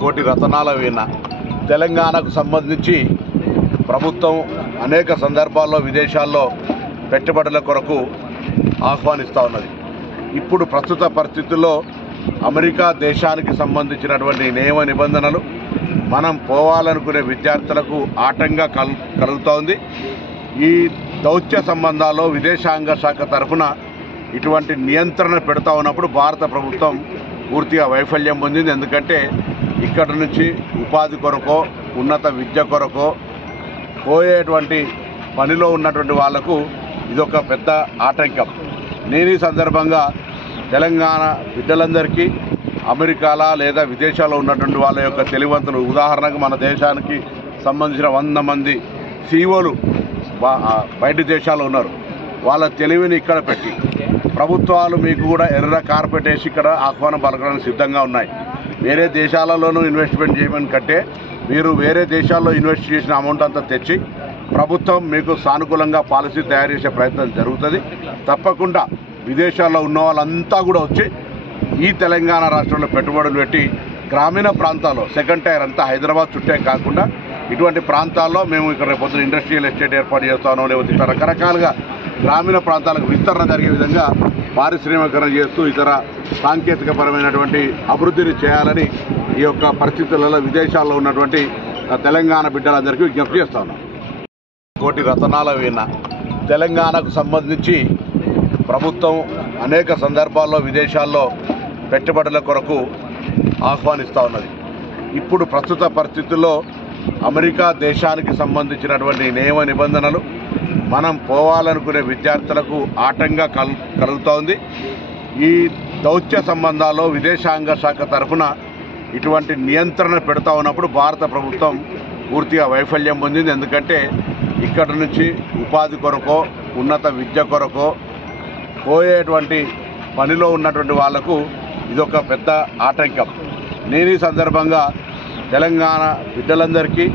కోటి రతనాల వీణ తెలంగాణకు సంబంధించి ప్రభుత్వం అనేక సందర్భాల్లో విదేశాల్లో పెట్టుబడుల కొరకు ఆహ్వానిస్తూ ఉన్నది. ఇప్పుడు ప్రస్తుత పరిస్థితుల్లో అమెరికా దేశానికి సంబంధించినటువంటి నియమ నిబంధనలు మనం పోవాలనుకునే విద్యార్థులకు ఆటంగా కలుగుతోంది. ఈ దౌత్య సంబంధాల్లో విదేశాంగ శాఖ తరఫున ఇటువంటి నియంత్రణ పెడతా ఉన్నప్పుడు భారత ప్రభుత్వం పూర్తిగా వైఫల్యం పొందింది. ఎందుకంటే ఇక్కడ నుంచి ఉపాధి కొరకో ఉన్నత విద్య కొరకో పోయేటువంటి పనిలో ఉన్నటువంటి వాళ్లకు ఇదొక పెద్ద ఆటంకం. నేను ఈ సందర్భంగా తెలంగాణ బిడ్డలందరికీ అమెరికాలో లేదా విదేశాల్లో ఉన్నటువంటి వాళ్ళ యొక్క తెలివంతులు, ఉదాహరణకు మన దేశానికి సంబంధించిన 100 మంది సీఓలు బయట దేశాల్లో ఉన్నారు. వాళ్ళ తెలివిని ఇక్కడ పెట్టి ప్రభుత్వాలు మీకు కూడా ఎర్ర కార్పెట్ వేసి ఇక్కడ ఆహ్వానం పలకడానికి సిద్ధంగా ఉన్నాయి. వేరే దేశాలలోనూ ఇన్వెస్ట్మెంట్ చేయమని కంటే మీరు వేరే దేశాల్లో ఇన్వెస్ట్ చేసిన అమౌంట్ అంతా తెచ్చి ప్రభుత్వం మీకు సానుకూలంగా పాలసీ తయారు చేసే ప్రయత్నం జరుగుతుంది. తప్పకుండా విదేశాల్లో ఉన్న వాళ్ళంతా కూడా వచ్చి ఈ తెలంగాణ రాష్ట్రంలో పెట్టుబడులు పెట్టి గ్రామీణ ప్రాంతాల్లో సెకండ్ టైర్ అంతా హైదరాబాద్ చుట్టే కాకుండా ఇటువంటి ప్రాంతాల్లో మేము ఇక్కడ రేపొద్దున ఇండస్ట్రియల్ ఎస్టేట్ ఏర్పాటు చేస్తానో లేకపోతే ఇతర రకరకాలుగా గ్రామీణ ప్రాంతాలకు విస్తరణ జరిగే విధంగా పారిశ్రామికరణ చేస్తూ ఇతర సాంకేతికపరమైనటువంటి అభివృద్ధిని చేయాలని ఈ యొక్క పరిస్థితులలో విదేశాల్లో ఉన్నటువంటి తెలంగాణ బిడ్డలందరికీ విజ్ఞప్తి చేస్తా ఉన్నాం. కోటి రతనాల వీణ తెలంగాణకు సంబంధించి ప్రభుత్వం అనేక సందర్భాల్లో విదేశాల్లో పెట్టుబడుల కొరకు ఆహ్వానిస్తూ ఉన్నది. ఇప్పుడు ప్రస్తుత పరిస్థితుల్లో అమెరికా దేశానికి సంబంధించినటువంటి నియమ నిబంధనలు మనం పోవాలనుకునే విద్యార్థులకు ఆటంగా కలుగుతోంది. ఈ దౌత్య సంబంధాల్లో విదేశాంగ శాఖ తరఫున ఇటువంటి నియంత్రణ పెడతా ఉన్నప్పుడు భారత ప్రభుత్వం పూర్తిగా వైఫల్యం పొందింది. ఎందుకంటే ఇక్కడ నుంచి ఉపాధి కొరకో ఉన్నత విద్య కొరకో పోయేటువంటి పనిలో ఉన్నటువంటి వాళ్లకు ఇదొక పెద్ద ఆటంకం. నేను ఈ సందర్భంగా తెలంగాణ బిడ్డలందరికీ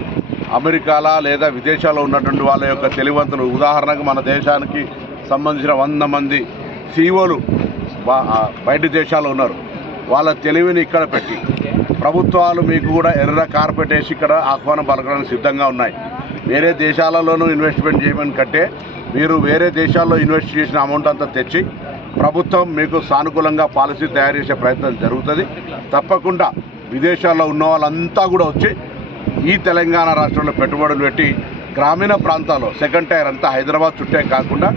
అమెరికాలో లేదా విదేశాల్లో ఉన్నటువంటి వాళ్ళ యొక్క తెలివంతులు, ఉదాహరణకు మన దేశానికి సంబంధించిన 100 మంది సీఓలు బయట దేశాల్లో ఉన్నారు. వాళ్ళ తెలివిని ఇక్కడ పెట్టి ప్రభుత్వాలు మీకు కూడా ఎర్ర కార్పెట్ వేసి ఇక్కడ ఆహ్వానం పలకడానికి సిద్ధంగా ఉన్నాయి. వేరే దేశాలలోనూ ఇన్వెస్ట్మెంట్ చేయమని కంటే మీరు వేరే దేశాల్లో ఇన్వెస్ట్ చేసిన అమౌంట్ అంతా తెచ్చి ప్రభుత్వం మీకు సానుకూలంగా పాలసీ తయారు చేసే ప్రయత్నం జరుగుతుంది. తప్పకుండా విదేశాల్లో ఉన్న వాళ్ళంతా కూడా వచ్చి ఈ తెలంగాణ రాష్ట్రంలో పెట్టుబడులు పెట్టి గ్రామీణ ప్రాంతాల్లో సెకండ్ టైర్ అంతా హైదరాబాద్ చుట్టే కాకుండా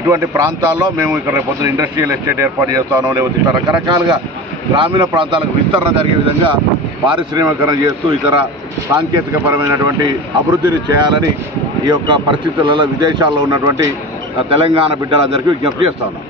ఇటువంటి ప్రాంతాల్లో మేము ఇక్కడ రేపొద్దున ఇండస్ట్రియల్ ఎస్టేట్ ఏర్పాటు చేస్తానో లేకపోతే ఇతర రకరకాలుగా గ్రామీణ ప్రాంతాలకు విస్తరణ జరిగే విధంగా పారిశ్రామికరణ చేస్తూ ఇతర సాంకేతికపరమైనటువంటి అభివృద్ధిని చేయాలని ఈ యొక్క పరిస్థితులలో విదేశాల్లో ఉన్నటువంటి తెలంగాణ బిడ్డలందరికీ విజ్ఞప్తి చేస్తా ఉన్నాం.